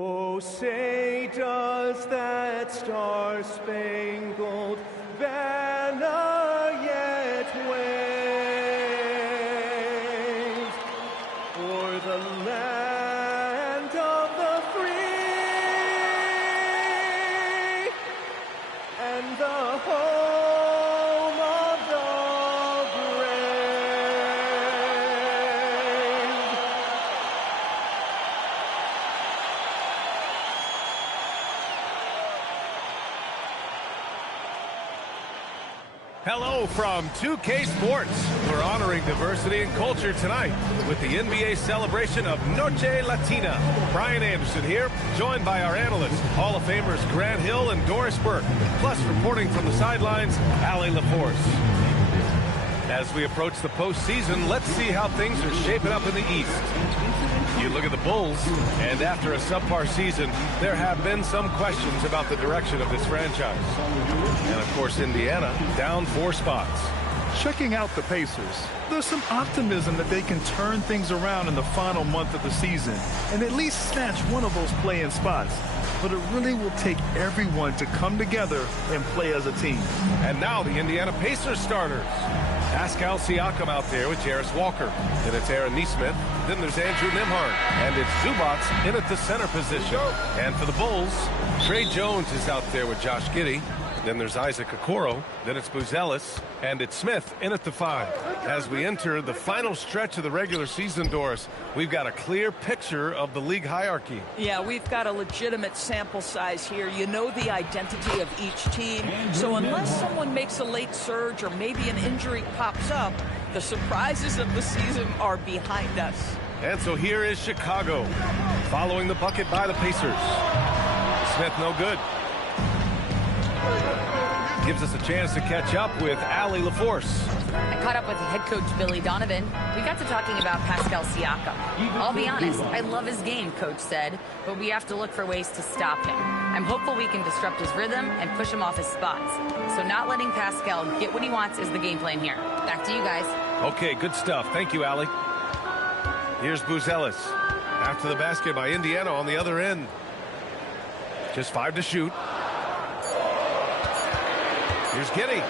Oh, say does that star-spangled banner yet wave o'er the land of the free and the home of the Hello from 2K Sports. We're honoring diversity and culture tonight with the NBA celebration of Noche Latina. Brian Anderson here, joined by our analysts, Hall of Famers Grant Hill and Doris Burke, plus reporting from the sidelines, Allie LaForce. As we approach the postseason, let's see how things are shaping up in the East. You look at the Bulls, and after a subpar season, there have been some questions about the direction of this franchise. And of course, Indiana down 4 spots. Checking out the Pacers, there's some optimism that they can turn things around in the final month of the season and at least snatch one of those play-in spots. But it really will take everyone to come together and play as a team. And now the Indiana Pacers starters. Pascal Siakam out there with Jarris Walker. Then it's Aaron Nesmith. Then there's Andrew Nembhard. And it's Zubac in at the center position. And for the Bulls, Trey Jones is out there with Josh Giddey. Then there's Isaac Okoro. Then it's Buzelis. And it's Smith in at the 5. As we enter the final stretch of the regular season, Doris, we've got a clear picture of the league hierarchy. Yeah, we've got a legitimate sample size here. You know the identity of each team. So unless someone makes a late surge or maybe an injury pops up, the surprises of the season are behind us. And so here is Chicago, following the bucket by the Pacers. Smith no good. Gives us a chance to catch up with Allie LaForce. I caught up with head coach Billy Donovan. We got to talking about Pascal Siakam. I'll be honest, I love his game, coach said, but we have to look for ways to stop him. I'm hopeful we can disrupt his rhythm and push him off his spots. So not letting Pascal get what he wants is the game plan here. Back to you guys. Okay, good stuff. Thank you, Allie. Here's Buzelis. After the basket by Indiana on the other end. Just 5 to shoot. Here's Giddey.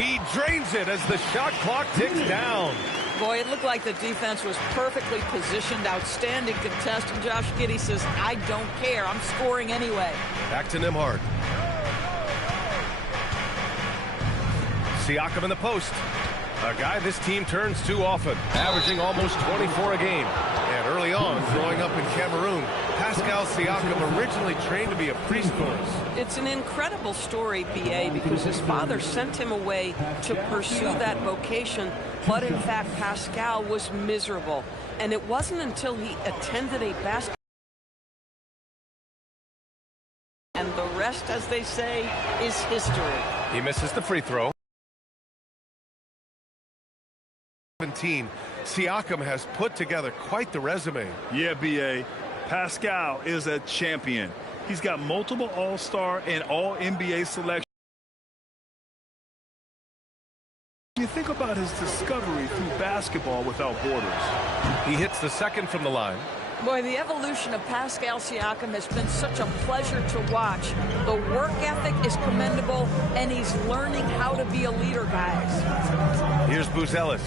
He drains it as the shot clock ticks down. Boy, it looked like the defense was perfectly positioned. Outstanding contest. And Josh Giddey says, I don't care. I'm scoring anyway. Back to Nembhard. Siakam in the post. A guy this team turns to often, averaging almost 24 a game. And early on, growing up in Cameroon, Pascal Siakam originally trained to be a priestess. It's an incredible story, B.A., because his father sent him away to pursue that vocation, but in fact, Pascal was miserable. And it wasn't until he attended a basketball, and the rest, as they say, is history. He misses the free throw. 17. Siakam has put together quite the resume. Yeah, B.A. Pascal is a champion. He's got multiple All-Star and All-NBA selections. You think about his discovery through basketball without borders. He hits the second from the line. Boy, the evolution of Pascal Siakam has been such a pleasure to watch. The work ethic is commendable, and he's learning how to be a leader, guys. Here's Buzelis,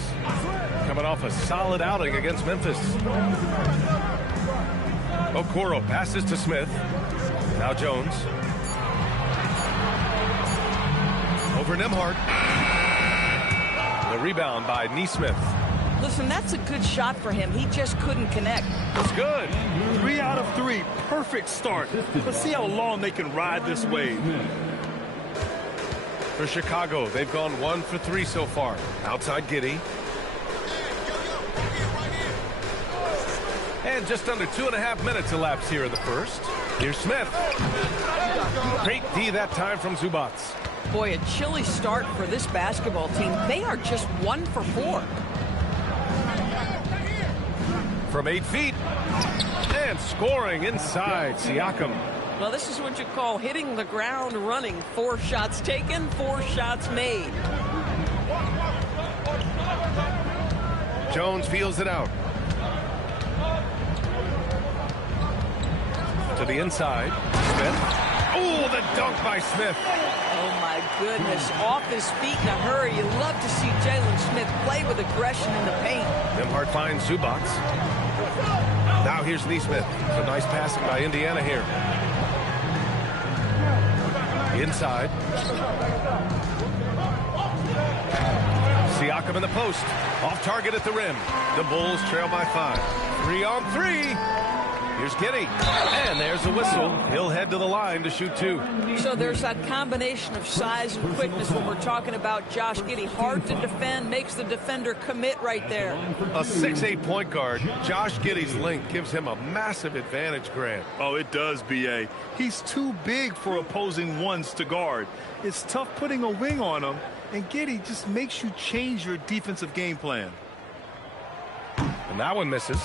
coming off a solid outing against Memphis. Okoro passes to Smith. Now Jones. Over Nembhard. The rebound by Nesmith. Listen, that's a good shot for him. He just couldn't connect. It's good. 3 out of 3. Perfect start. Let's see how long they can ride this wave. For Chicago, they've gone 1 for 3 so far. Outside Giddey. And just under 2.5 minutes elapsed here in the first. Here's Smith. Great D that time from Zubac. Boy, a chilly start for this basketball team. They are just 1 for 4. From 8 feet. And scoring inside Siakam. Well, this is what you call hitting the ground running. 4 shots taken, 4 shots made. Jones feels it out. To the inside. Smith. Oh, the dunk by Smith. Oh, my goodness. Off his feet in a hurry. You love to see Jalen Smith play with aggression in the paint. Nembhard finds Zubac. Now here's Nesmith. So nice passing by Indiana here. Inside. Siakam in the post. Off target at the rim. The Bulls trail by 5. 3-on-3. Here's Giddey. And there's the whistle. He'll head to the line to shoot 2. So there's that combination of size and quickness when we're talking about Josh Giddey. Hard to defend, makes the defender commit right there. A 6'8" point guard. Josh Giddey's length gives him a massive advantage, Grant. Oh, it does, B.A. He's too big for opposing ones to guard. It's tough putting a wing on him, and Giddey just makes you change your defensive game plan. And that one misses.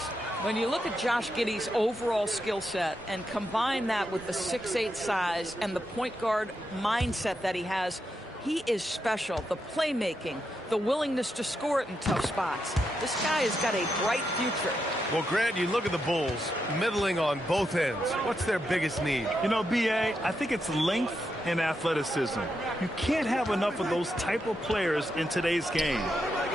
When you look at Josh Giddey's overall skill set and combine that with the 6'8" size and the point guard mindset that he has, he is special. The playmaking, the willingness to score it in tough spots. This guy has got a bright future. Well, Grant, you look at the Bulls, middling on both ends. What's their biggest need? You know, B.A., I think it's length and athleticism. You can't have enough of those type of players in today's game.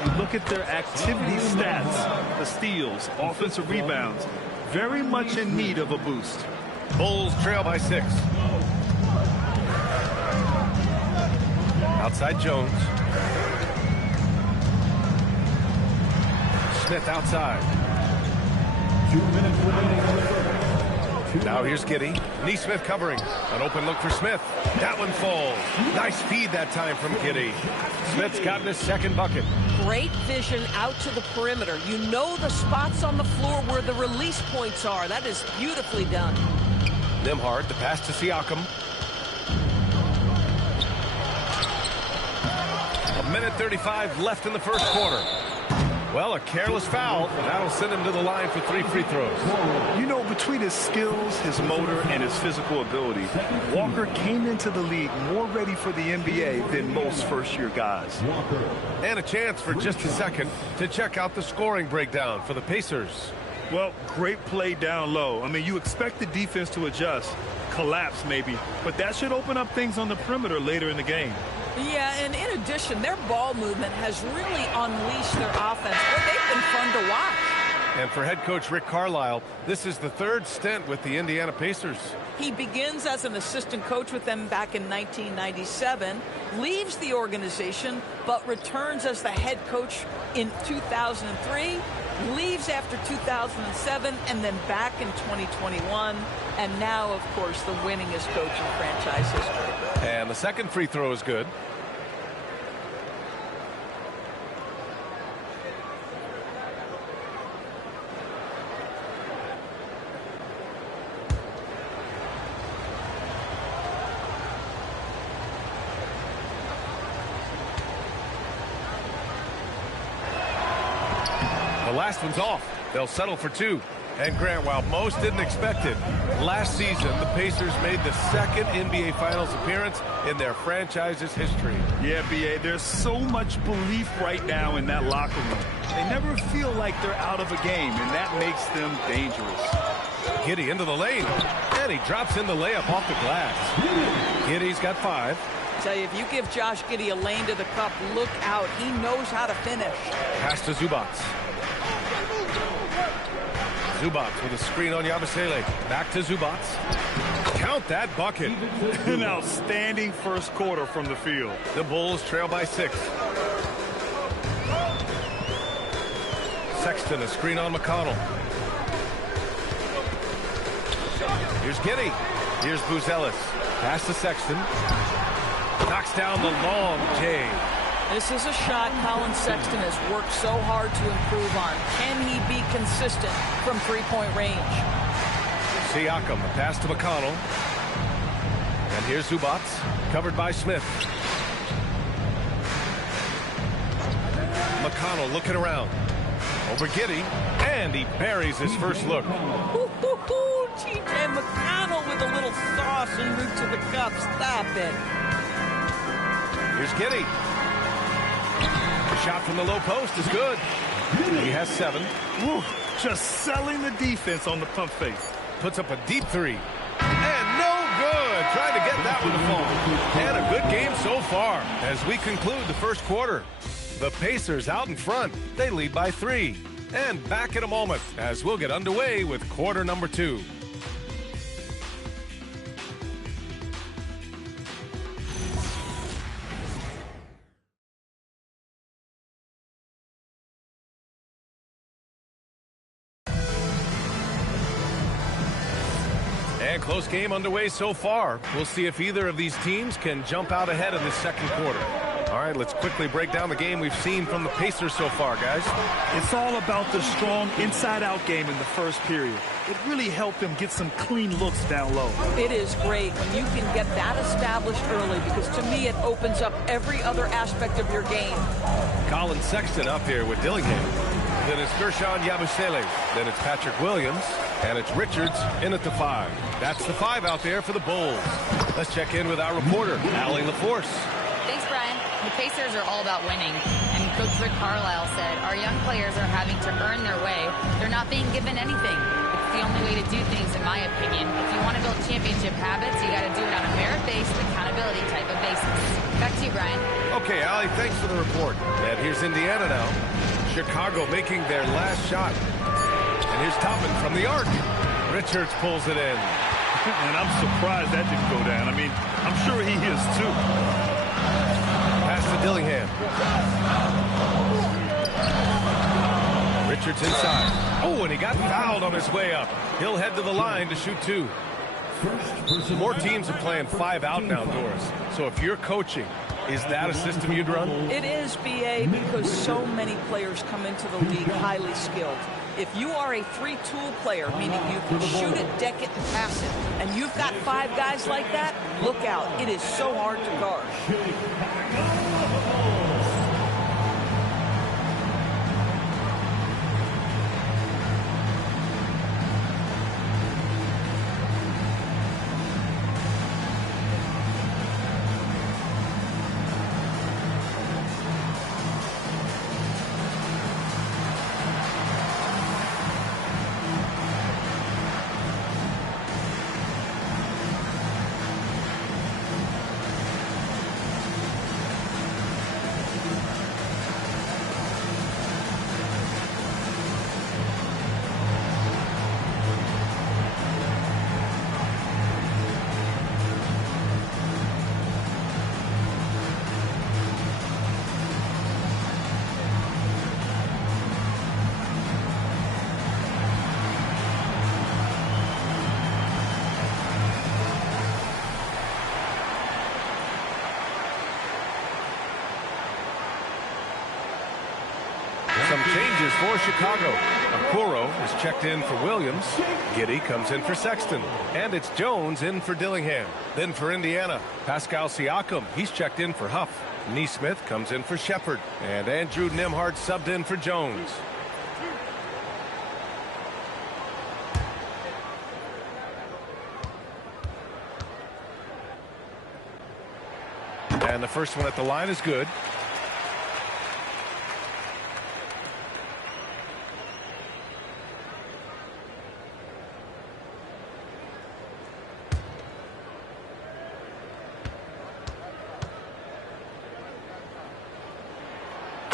You look at their activity stats, the steals, offensive rebounds, very much in need of a boost. Bulls trail by 6. Outside Jones. Smith outside. 2 minutes remaining. Now here's Giddey. Nesmith covering. An open look for Smith. That one falls. Nice feed that time from Giddey. Smith's gotten his second bucket. Great vision out to the perimeter. You know the spots on the floor where the release points are. That is beautifully done. Nembhard, the pass to Siakam. 1:35 left in the first quarter. Well, a careless foul. That'll send him to the line for 3 free throws. You know, between his skills, his motor, and his physical ability, Walker came into the league more ready for the NBA than most first-year guys. And a chance for just a second to check out the scoring breakdown for the Pacers. Well, great play down low. I mean, you expect the defense to adjust, collapse maybe, but that should open up things on the perimeter later in the game. Yeah, and in addition, their ball movement has really unleashed their offense. Boy, they've been fun to watch. And for head coach Rick Carlisle, this is the third stint with the Indiana Pacers. He begins as an assistant coach with them back in 1997, leaves the organization, but returns as the head coach in 2003, leaves after 2007, and then back in 2021, and now, of course, the winningest coach in franchise history. And the second free throw is good. The last one's off. They'll settle for 2. And Grant, while most didn't expect it, last season the Pacers made the second NBA Finals appearance in their franchise's history. Yeah, B.A., there's so much belief right now in that locker room. They never feel like they're out of a game, and that makes them dangerous. Giddey into the lane, and he drops in the layup off the glass. Giddey's got 5. I tell you, if you give Josh Giddey a lane to the cup, look out. He knows how to finish. Pass to Zubac. Zubac with a screen on Yabusele. Back to Zubac. Count that bucket. An outstanding first quarter from the field. The Bulls trail by 6. Sexton, a screen on McConnell. Here's Giddey. Here's Buzelis. Pass to Sexton. Knocks down the long J. This is a shot Colin Sexton has worked so hard to improve on. Can he be consistent from three-point range? Siakam, a pass to McConnell. And here's Zubac, covered by Smith. McConnell looking around. Over Giddey, and he buries his first look. T.J. McConnell with a little sauce en route to the cup. Stop it. Here's Giddey. Shot from the low post is good. He has 7. Woo, just selling the defense on the pump fake. Puts up a deep 3. trying to get that one to fall. And a good game so far as we conclude the first quarter. The Pacers out in front. They lead by 3. And back in a moment as we'll get underway with quarter number 2. And close game underway so far. We'll see if either of these teams can jump out ahead in this second quarter. All right, let's quickly break down the game we've seen from the Pacers so far, guys. It's all about the strong inside-out game in the first period. It really helped them get some clean looks down low. It is great when you can get that established early because to me it opens up every other aspect of your game. Colin Sexton up here with Dillingham. Then it's Gershon Yabusele. Then it's Patrick Williams. And it's Richards in at the 5. That's the 5 out there for the Bulls. Let's check in with our reporter, Allie LaForce. Thanks, Brian. The Pacers are all about winning. And Coach Rick Carlisle said, our young players are having to earn their way. They're not being given anything. It's the only way to do things, in my opinion. If you want to build championship habits, you got to do it on a merit-based, accountability type of basis. Back to you, Brian. Okay, Allie, thanks for the report. And here's Indiana now. Chicago making their last shot. And here's Toppin from the arc. Richards pulls it in. And I'm surprised that didn't go down. I mean, I'm sure he is too. Pass to Dillingham. Richards inside. Oh, and he got fouled on his way up. He'll head to the line to shoot 2. More teams are playing 5 out now, Doris. So if you're coaching, is that a system you'd run? It is, BA, because so many players come into the league highly skilled. If you are a 3-tool player, meaning you can shoot it, deck it, and pass it, and you've got 5 guys like that, look out. It is so hard to guard. Some changes for Chicago. Okoro is checked in for Williams. Giddey comes in for Sexton. And it's Jones in for Dillingham. Then for Indiana, Pascal Siakam. He's checked in for Huff. Neesmith comes in for Shepard. And Andrew Nembhard subbed in for Jones. And the first one at the line is good.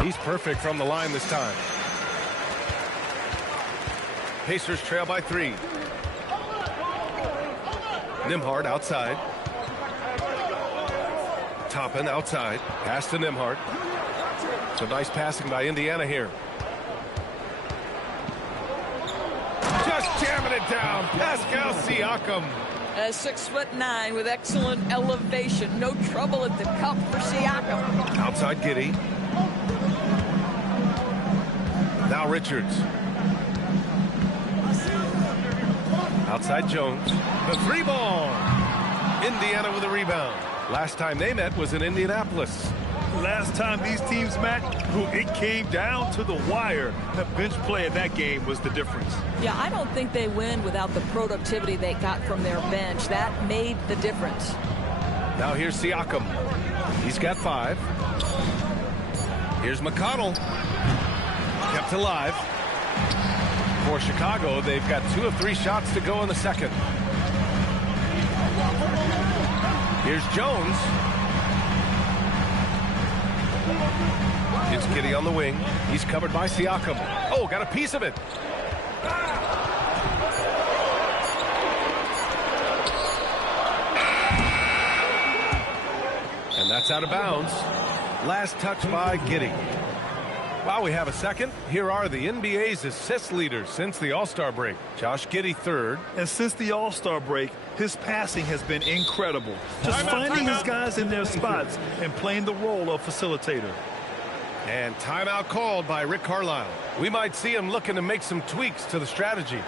He's perfect from the line this time. Pacers trail by 3. Nembhard outside. Toppin outside. Pass to Nembhard. So nice passing by Indiana here. Just jamming it down. Pascal Siakam. 6'9" with excellent elevation. No trouble at the cup for Siakam. Outside Giddey. Now Richards. Outside Jones. The 3-ball. Indiana with a rebound. Last time they met was in Indianapolis. Last time these teams met, it came down to the wire. The bench play in that game was the difference. Yeah, I don't think they win without the productivity they got from their bench. That made the difference. Now here's Siakam. He's got 5. Here's McConnell. Kept alive. For Chicago, they've got 2 of 3 shots to go in the second. Here's Jones. It's Giddey on the wing. He's covered by Siakam. Oh, got a piece of it. And that's out of bounds. Last touch by Giddey. While we have a second, here are the NBA's assist leaders since the All-Star break. Josh Giddey third. And since the All-Star break, his passing has been incredible. Just finding his guys in their spots and playing the role of facilitator. And timeout called by Rick Carlisle. We might see him looking to make some tweaks to the strategy.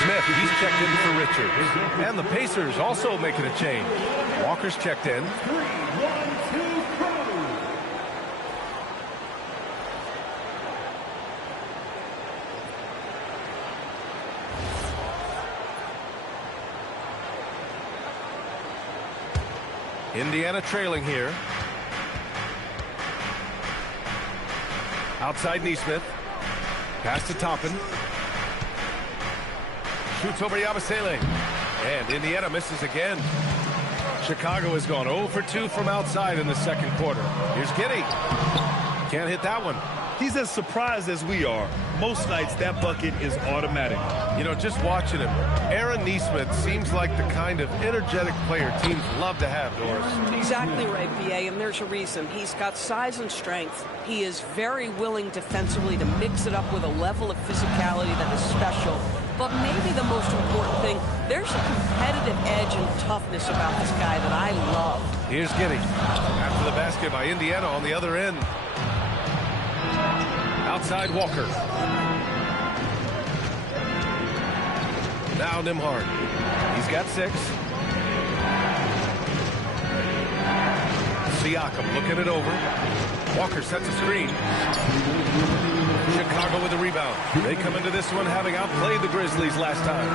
Smith, he's checked in for Richards. And the Pacers also making a change. Walker's checked in. 3-1-2 Indiana trailing here. Outside Neesmith. Pass to Toppin. Shoots over Yabusele. And Indiana misses again. Chicago has gone 0 for 2 from outside in the second quarter. Here's Giddey. Can't hit that one. He's as surprised as we are. Most nights, that bucket is automatic. You know, just watching him, Aaron Neesmith seems like the kind of energetic player teams love to have, Doris. Exactly right, B.A., and there's a reason. He's got size and strength. He is very willing defensively to mix it up with a level of physicality that is special. But maybe the most important thing, there's a competitive edge and toughness about this guy that I love. Here's Giddey. After the basket by Indiana on the other end. Outside Walker. Now Nembhard. He's got 6. Siakam looking it over. Walker sets a screen. Chicago with the rebound. They come into this one having outplayed the Grizzlies last time.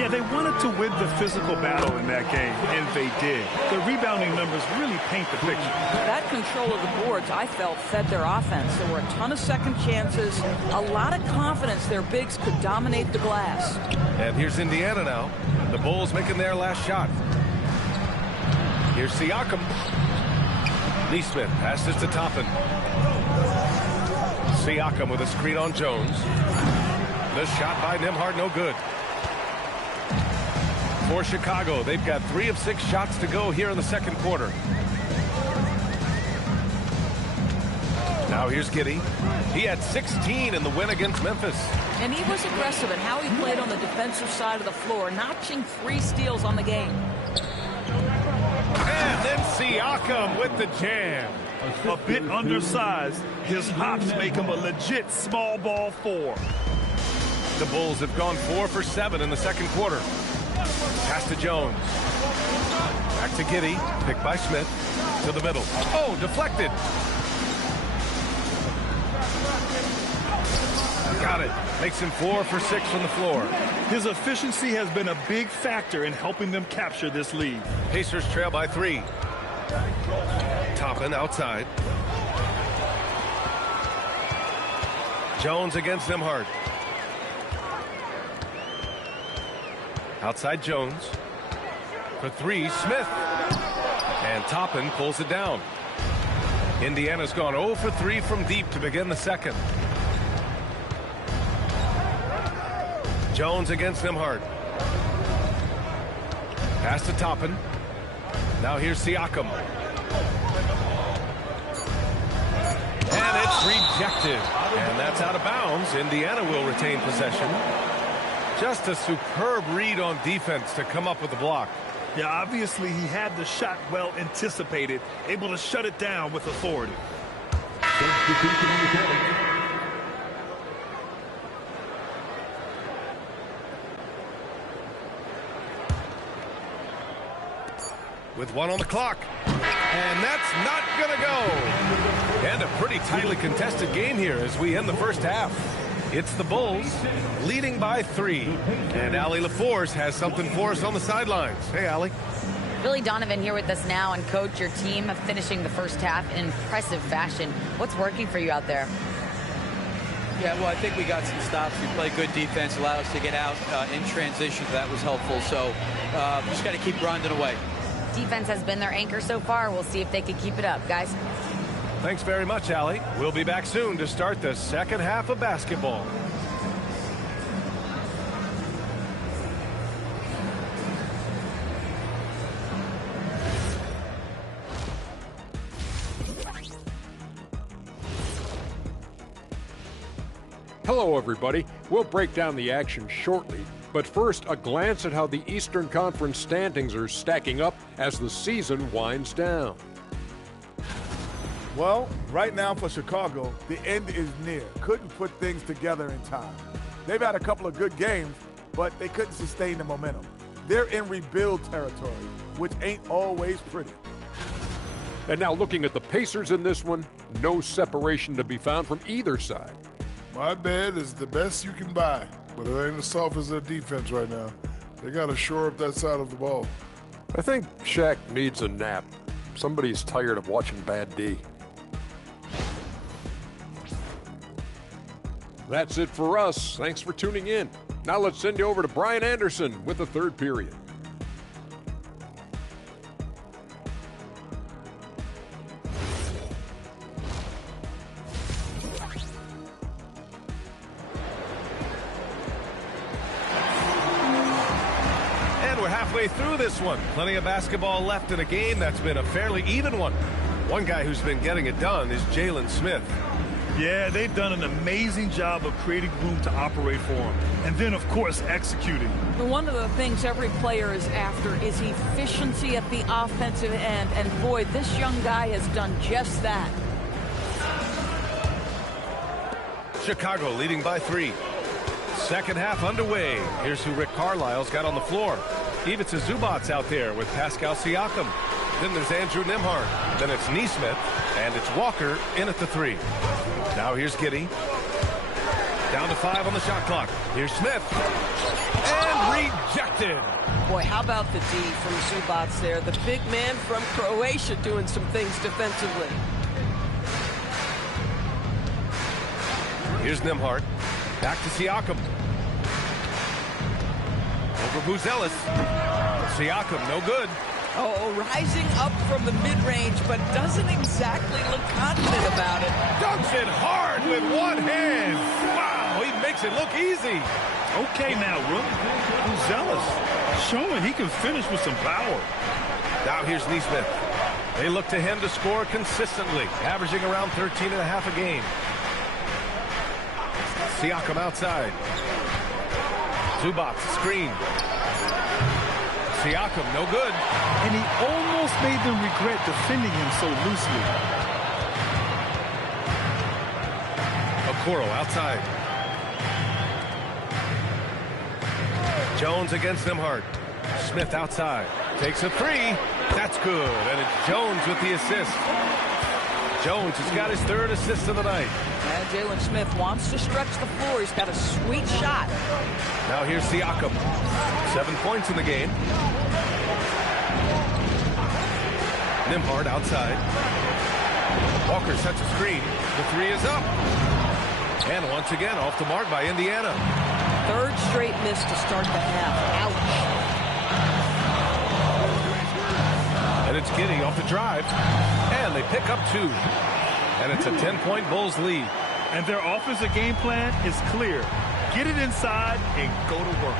Yeah, they wanted to win the physical battle in that game, and they did. The rebounding numbers really paint the picture. That control of the boards, I felt, fed their offense. There were a ton of second chances, a lot of confidence their bigs could dominate the glass. And here's Indiana now. The Bulls making their last shot. Here's Siakam. Neesmith passes to Toppin. Siakam with a screen on Jones. The shot by Nembhard, no good. For Chicago, they've got 3 of 6 shots to go here in the second quarter. Now here's Giddey. He had 16 in the win against Memphis. And he was aggressive in how he played on the defensive side of the floor, notching 3 steals on the game. And then Siakam with the jam. A bit undersized, his hops make him a legit small ball 4. The Bulls have gone 4 for 7 in the second quarter. Pass to Jones. Back to Giddey. Picked by Smith. To the middle. Oh, deflected. Got it. Makes him 4 for 6 from the floor. His efficiency has been a big factor in helping them capture this lead. Pacers trail by 3. Toppin outside. Jones against Nembhard. Outside Jones. For 3, Smith. And Toppin pulls it down. Indiana's gone 0 for 3 from deep to begin the second. Jones against Nembhard. Pass to Toppin. Now here's Siakam. And it's rejected. And that's out of bounds. Indiana will retain possession. Just a superb read on defense to come up with the block. Yeah, obviously he had the shot well anticipated, able to shut it down with authority. With 1 on the clock. And that's not going to go. And a pretty tightly contested game here as we end the first half. It's the Bulls leading by 3. And Allie LaForce has something for us on the sidelines. Hey, Allie. Billy Donovan here with us now. And, Coach, your team finishing the first half in impressive fashion. What's working for you out there? Yeah, well, I think we got some stops. We played good defense, allowed us to get out in transition. That was helpful. So just got to keep grinding away. Defense has been their anchor so far. We'll see if they can keep it up, guys. Thanks very much, Allie. We'll be back soon to start the second half of basketball. Hello, everybody. We'll break down the action shortly. But first, a glance at how the Eastern Conference standings are stacking up as the season winds down. Well, right now for Chicago, the end is near. Couldn't put things together in time. They've had a couple of good games, but they couldn't sustain the momentum. They're in rebuild territory, which ain't always pretty. And now looking at the Pacers in this one, no separation to be found from either side. My bed is the best you can buy, but it ain't as soft as their defense right now. They got to shore up that side of the ball. I think Shaq needs a nap. Somebody's tired of watching bad D. That's it for us. Thanks for tuning in. Now let's send you over to Brian Anderson with the third period. And we're halfway through this one. Plenty of basketball left in a game that's been a fairly even one. One guy who's been getting it done is Jalen Smith. Yeah, they've done an amazing job of creating room to operate for him. And then, of course, executing. One of the things every player is after is efficiency at the offensive end. And, boy, this young guy has done just that. Chicago leading by 3. Second half underway. Here's who Rick Carlisle's got on the floor. Ivica Zubac's out there with Pascal Siakam. Then there's Andrew Nembhard. Then it's Nesmith. And it's Walker in at the 3. Now here's Giddey. Down to 5 on the shot clock. Here's Smith. And rejected. Boy, how about the D from Zubac there? The big man from Croatia doing some things defensively. Here's Nembhard. Back to Siakam. Over Buzelis. Siakam, no good. Oh, rising up from the mid-range, but doesn't exactly look confident about it. Dunks it hard with one hand. Wow, he makes it look easy. Okay now, Rook. Buzelis showing he can finish with some power. Now here's Nesmith. They look to him to score consistently, averaging around 13.5 a game. Siakam outside. Zubac screen. Siakam, no good. And he almost made them regret defending him so loosely. Okoro outside. Jones against Nembhard. Smith outside. Takes a 3. That's good. And it's Jones with the assist. Jones has got his 3rd assist of the night. And Jalen Smith wants to stretch the floor. He's got a sweet shot. Now here's Siakam. 7 points in the game. Nembhard outside. Walker sets a screen. The 3 is up. And once again, off the mark by Indiana. 3rd straight miss to start the half. Ouch. And it's Giddey off the drive. And and they pick up 2. And it's a 10-point Bulls lead. And their offensive game plan is clear. Get it inside and go to work.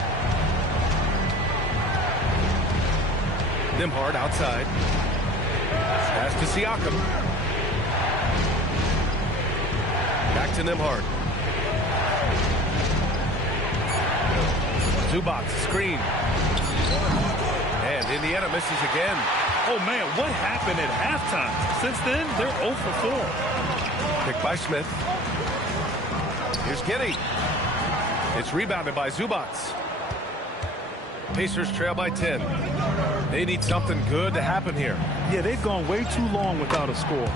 Nembhard outside. Pass to Siakam. Back to Nembhard. Zubac screen. And Indiana misses again. Oh, man, what happened at halftime? Since then, they're 0 for 4. Picked by Smith. Here's Giddey. It's rebounded by Zubac. Pacers trail by 10. They need something good to happen here. Yeah, they've gone way too long without a score.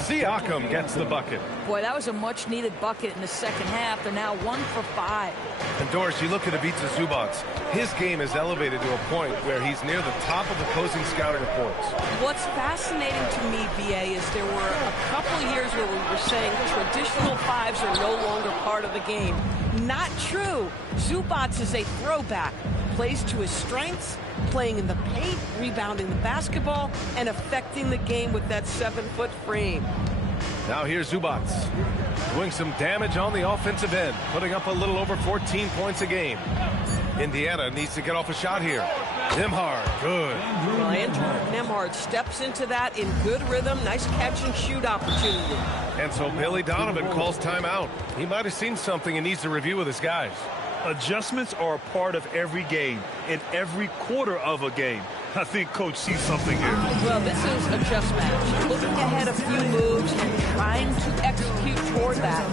Siakam gets the bucket. Boy, that was a much-needed bucket in the second half. They're now 1 for 5. And Doris, you look at Ivica Zubac. His game is elevated to a point where he's near the top of opposing scouting reports. What's fascinating to me, BA, is there were a couple of years where we were saying traditional fives are no longer part of the game. Not true. Zubac is a throwback. Plays to his strengths, playing in the paint, rebounding the basketball, and affecting the game with that 7-foot frame. Now here's Zubac doing some damage on the offensive end, putting up a little over 14 points a game. Indiana needs to get off a shot here. Nembhard, good. Well, Andrew Nembhard steps into that in good rhythm. Nice catch and shoot opportunity. And so Billy Donovan calls timeout. He might have seen something and needs to review with his guys. Adjustments are a part of every game and every quarter of a game. I think Coach sees something here. Well, this is a chess match. Looking ahead a few moves and trying to execute toward that.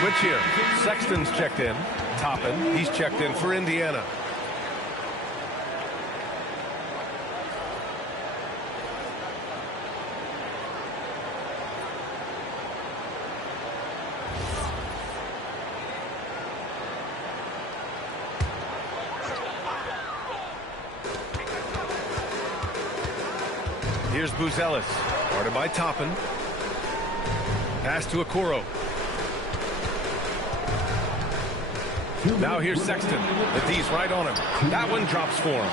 Switch here. Sexton's checked in. Toppin, he's checked in for Indiana. Here's Buzelis, guarded by Toppin. Pass to Okoro. Now here's Sexton. The D's right on him. That one drops for him.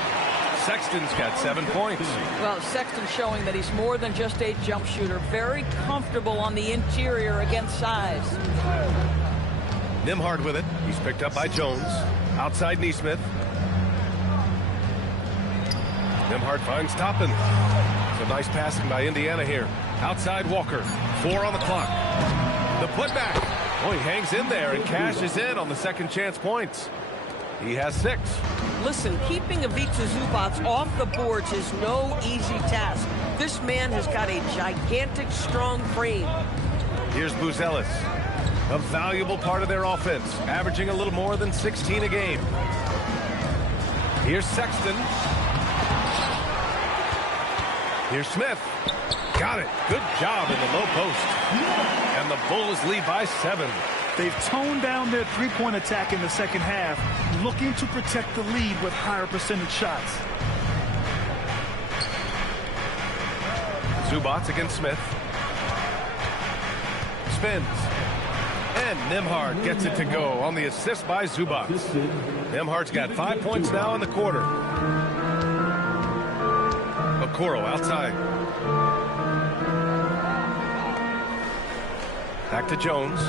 Sexton's got 7 points. Well, Sexton showing that he's more than just a jump shooter. Very comfortable on the interior against size. Nembhard with it. He's picked up by Jones. Outside Nesmith. Nembhard finds Toppin. It's a nice passing by Indiana here. Outside Walker. 4 on the clock. The putback. Oh, he hangs in there and cashes in on the second chance points. He has 6. Listen, keeping Ivica Zubac off the boards is no easy task. This man has got a gigantic, strong frame. Here's Buzelis, a valuable part of their offense, averaging a little more than 16 a game. Here's Sexton. Here's Smith. Got it. Good job in the low post. And the Bulls lead by 7. They've toned down their three-point attack in the second half, looking to protect the lead with higher percentage shots. Zubac against Smith. Spins. And Nembhard gets it to go on the assist by Zubac. Nembhard's got 5 points now in the quarter. Okoro outside. Back to Jones.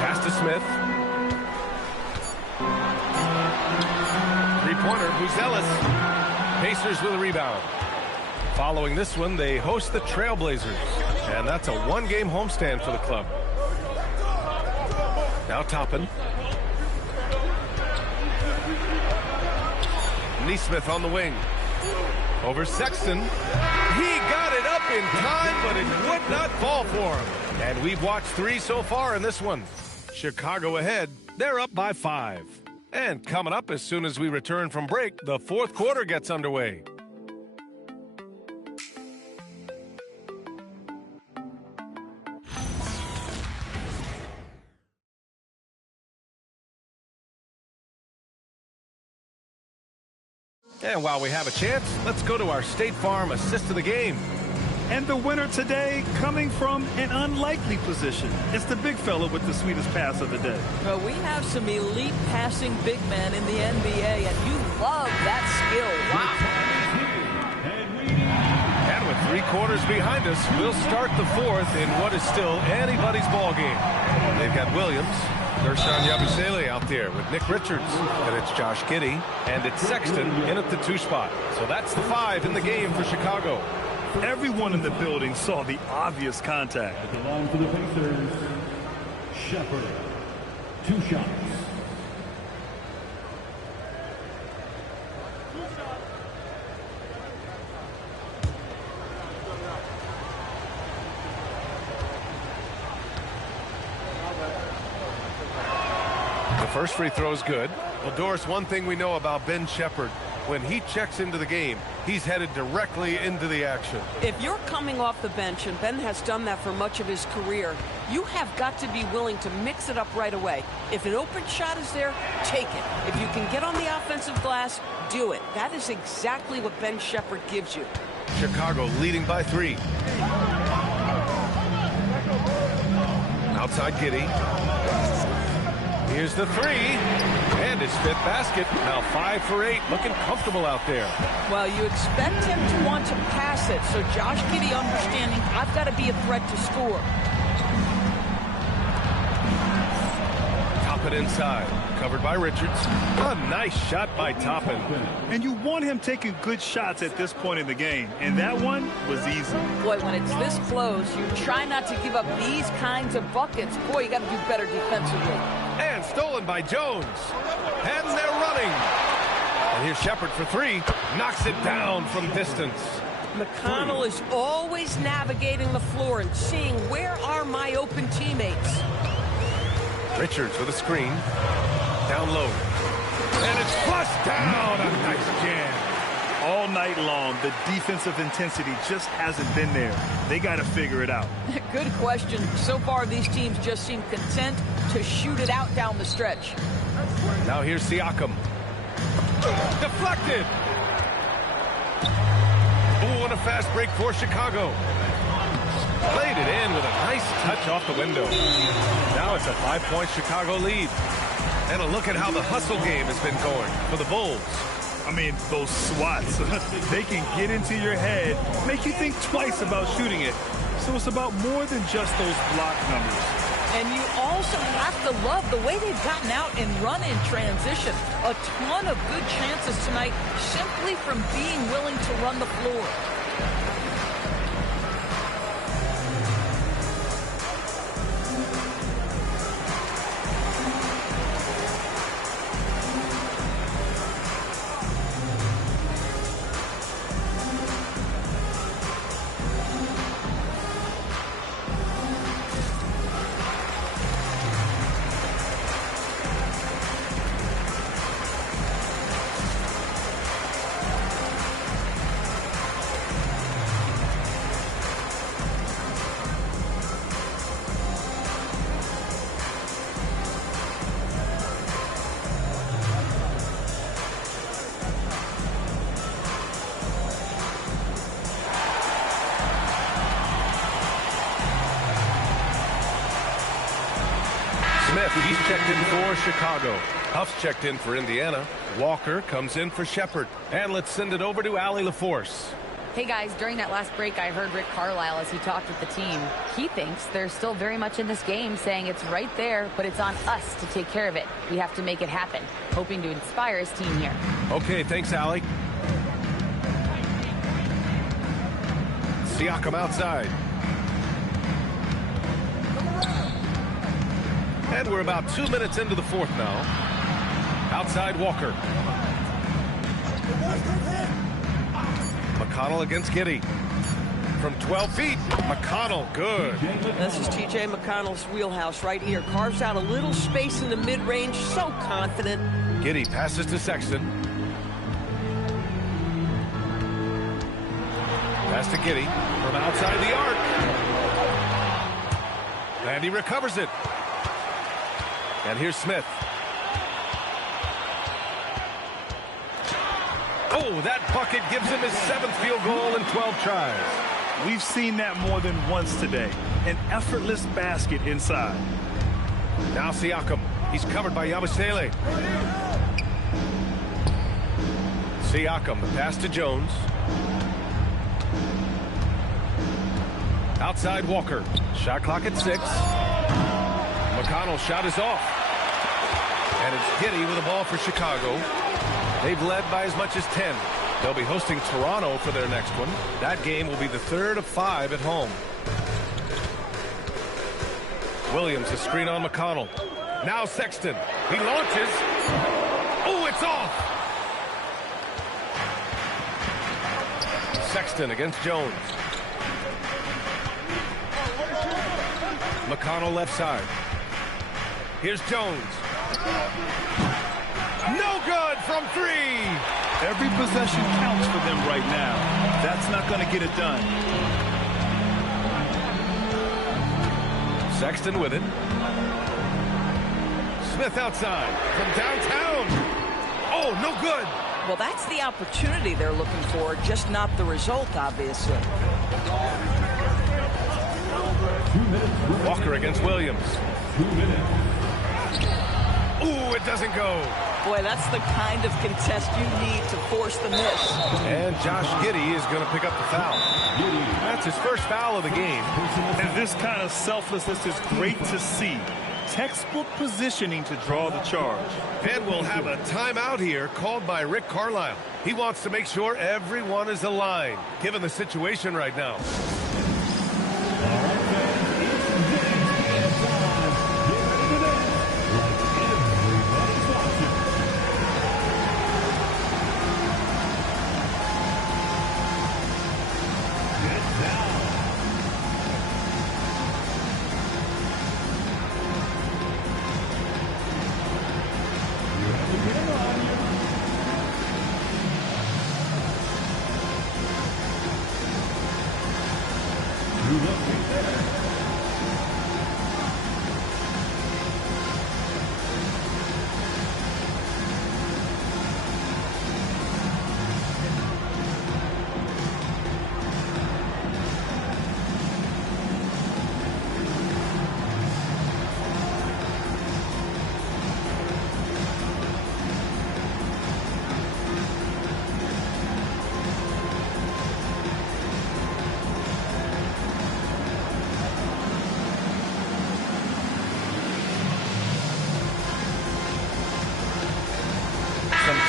Pass to Smith. three-pointer. Buzelis. Pacers with a rebound. Following this one, they host the Trailblazers. And that's a one-game homestand for the club. Now Toppin. Nesmith on the wing. Over Sexton. He got it up in time, but it would not fall for him. And we've watched 3 so far in this one. Chicago ahead. They're up by 5. And coming up as soon as we return from break, the fourth quarter gets underway. And while we have a chance, let's go to our State Farm assist of the game. And the winner today coming from an unlikely position. It's the big fella with the sweetest pass of the day. Well, we have some elite passing big men in the NBA, and you love that skill. Wow. And with 3 quarters behind us, we'll start the fourth in what is still anybody's ball game. They've got Williams, Gershon Yabusele out there with Nick Richards, and it's Josh Giddey, and it's Sexton in at the 2 spot. So that's the 5 in the game for Chicago. Everyone in the building saw the obvious contact. At the line for the Pacers, Shepherd. 2 shots. The first free throw is good. Well, Doris, one thing we know about Ben Shepherd, when he checks into the game, he's headed directly into the action. If you're coming off the bench, and Ben has done that for much of his career, you have got to be willing to mix it up right away. If an open shot is there, take it. If you can get on the offensive glass, do it. That is exactly what Ben Shepherd gives you. Chicago leading by 3. Outside Giddey. Here's the 3, and his 5th basket. Now 5 for 8, looking comfortable out there. Well, you expect him to want to pass it, so Josh Giddey understanding I've got to be a threat to score. Toppin inside, covered by Richards. A nice shot by Toppin. And you want him taking good shots at this point in the game, and that one was easy. Boy, when it's this close, you try not to give up these kinds of buckets. Boy, you got to do better defensively. And stolen by Jones. And they're running. And here's Shepherd for 3. Knocks it down from distance. McConnell is always navigating the floor and seeing where are my open teammates. Richards with a screen. Down low. And it's flushed down. A nice jam. All night long, the defensive intensity just hasn't been there. They got to figure it out. Good question. So far, these teams just seem content to shoot it out down the stretch. Now here's Siakam. Deflected. Oh, and a fast break for Chicago. Played it in with a nice touch off the window. Now it's a 5-point Chicago lead. And a look at how the hustle game has been going for the Bulls. I mean, those swats, they can get into your head, make you think twice about shooting it. So it's about more than just those block numbers. And you also have to love the way they've gotten out and run in transition. A ton of good chances tonight simply from being willing to run the floor. Smith, he's checked in for Chicago. Huff's checked in for Indiana. Walker comes in for Shepherd. And let's send it over to Allie LaForce. Hey guys, during that last break, I heard Rick Carlisle as he talked with the team. He thinks they're still very much in this game, saying it's right there, but it's on us to take care of it. We have to make it happen, hoping to inspire his team here. Okay, thanks, Allie. Siakam outside. And we're about 2 minutes into the fourth now. Outside Walker. McConnell against Giddey. From 12 feet, McConnell, good. This is T.J. McConnell's wheelhouse right here. Carves out a little space in the mid-range, so confident. Giddey passes to Sexton. Pass to Giddey from outside the arc. And he recovers it. And here's Smith. Oh, that bucket gives him his 7th field goal in 12 tries. We've seen that more than once today. An effortless basket inside. Now Siakam. He's covered by Yabusele. Siakam, the pass to Jones. Outside Walker. Shot clock at 6. McConnell's shot is off. And it's Giddey with the ball for Chicago. They've led by as much as 10. They'll be hosting Toronto for their next one. That game will be the 3rd of 5 at home. Williams, a screen on McConnell. Now Sexton. He launches. Oh, it's off. Sexton against Jones. McConnell left side. Here's Jones. No good from 3. Every possession counts for them right now. That's not going to get it done. Sexton with it. Smith outside from downtown. Oh, no good. Well, that's the opportunity they're looking for, just not the result, obviously. Walker against Williams. 2 minutes. Ooh, it doesn't go. Boy, that's the kind of contest you need to force the miss. And Josh Giddey is going to pick up the foul. That's his first foul of the game. And this kind of selflessness is great to see. Textbook positioning to draw the charge. And we'll have a timeout here called by Rick Carlisle. He wants to make sure everyone is aligned, given the situation right now.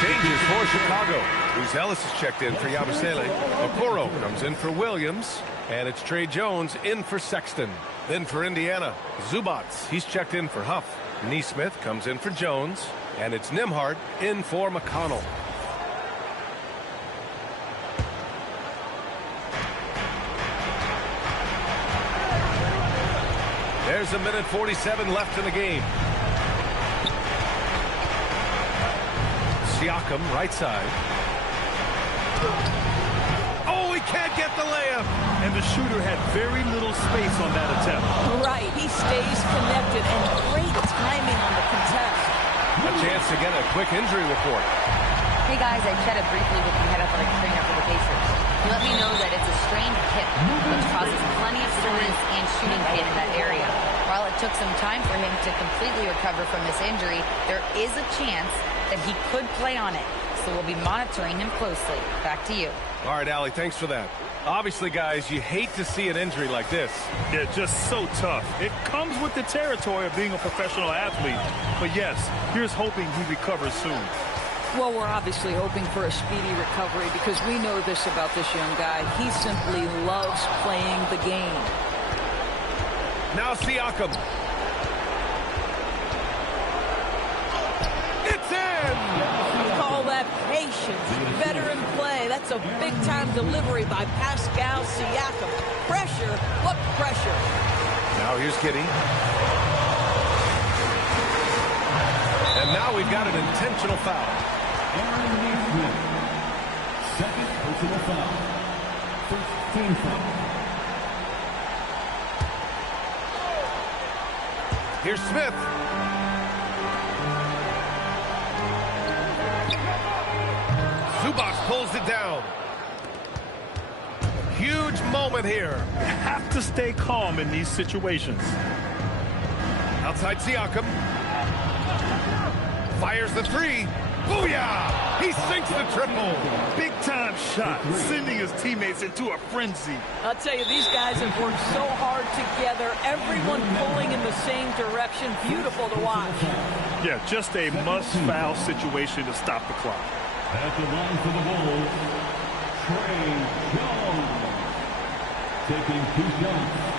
Changes for Chicago. Bruce Ellis is checked in for Yabusele. Okoro comes in for Williams. And it's Trey Jones in for Sexton. Then for Indiana, Zubats. He's checked in for Huff. Neesmith comes in for Jones. And it's Nembhard in for McConnell. There's 1:47 left in the game. Siakam, right side. Oh, he can't get the layup. And the shooter had very little space on that attempt. Right, he stays connected, and great timing on the contest. A chance to get a quick injury report. Hey guys, I chatted briefly with the head athletic trainer for the Pacers. He let me know that it's a strained hip, which causes plenty of soreness and shooting pain in that area. While it took some time for him to completely recover from this injury, there is a chance that he could play on it. so we'll be monitoring him closely. Back to you. All right, Allie, thanks for that. Obviously, guys, you hate to see an injury like this. Yeah, just so tough. It comes with the territory of being a professional athlete. But yes, here's hoping he recovers soon. Well, we're obviously hoping for a speedy recovery because we know this about this young guy. He simply loves playing the game. Now Siakam. It's in! Call that patience. Veteran play. That's a big-time delivery by Pascal Siakam. Pressure. What pressure? Now here's Giddey. And now we've got an intentional foul. Aaron Nesmith, second personal foul. First team foul. Here's Smith. Zubac pulls it down. Huge moment here. You have to stay calm in these situations. Outside Siakam. Fires the three. Booyah! He sinks the triple. Big-time shot, sending his teammates into a frenzy. I'll tell you, these guys have worked so hard together. Everyone pulling in the same direction. Beautiful to watch. Yeah, just a must-foul situation to stop the clock. At the line for the Bulls, Trey Jones, taking 2 shots.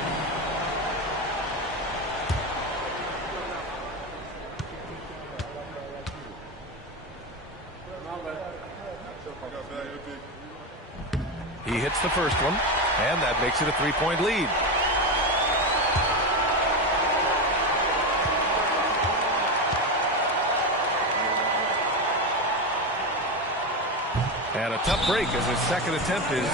He hits the first one, and that makes it a 3-point lead. And a tough break as his second attempt is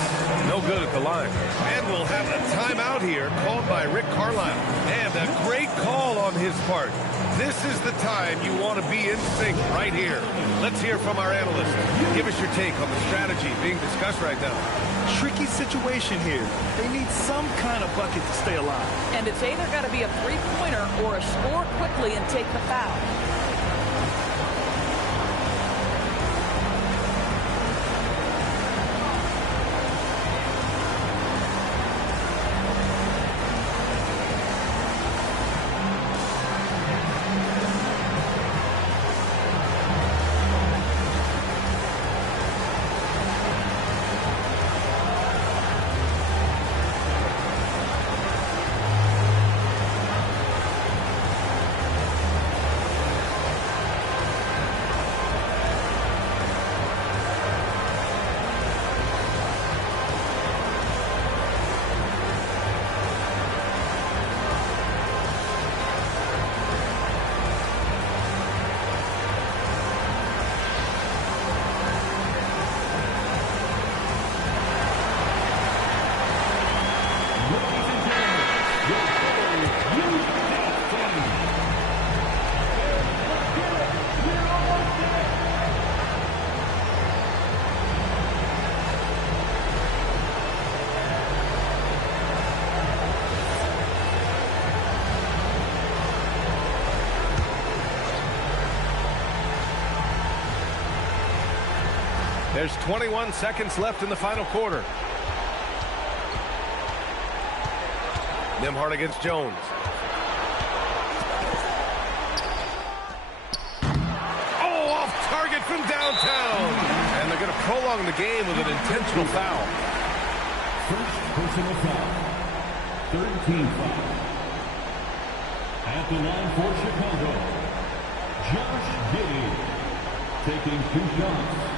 no good at the line. And we'll have a timeout here called by Rick Carlisle. And a great call on his part. This is the time you want to be in sync right here. Let's hear from our analyst. Give us your take on the strategy being discussed right now. Tricky situation here. They need some kind of bucket to stay alive. And it's either got to be a three-pointer or a score quickly and take the foul. There's 21 seconds left in the final quarter. Nembhard against Jones. Oh, off target from downtown. And they're going to prolong the game with an intentional foul. First personal foul. Third team foul. At the line for Chicago, Josh Giddey, taking 2 shots.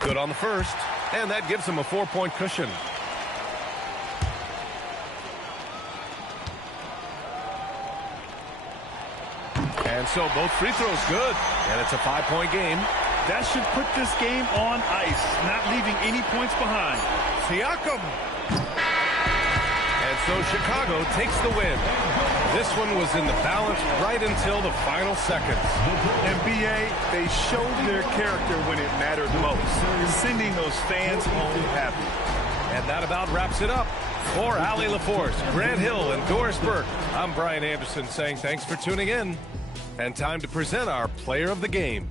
Good on the first, and that gives him a 4-point cushion. And so both free throws good, and it's a 5-point game. That should put this game on ice, not leaving any points behind. Siakam. And And so Chicago takes the win. This one was in the balance right until the final seconds. And BA, they showed their character when it mattered most, sending those fans home happy. And that about wraps it up. For Allie LaForce, Grant Hill, and Doris Burke, I'm Brian Anderson saying thanks for tuning in. And time to present our player of the game.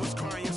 was crying.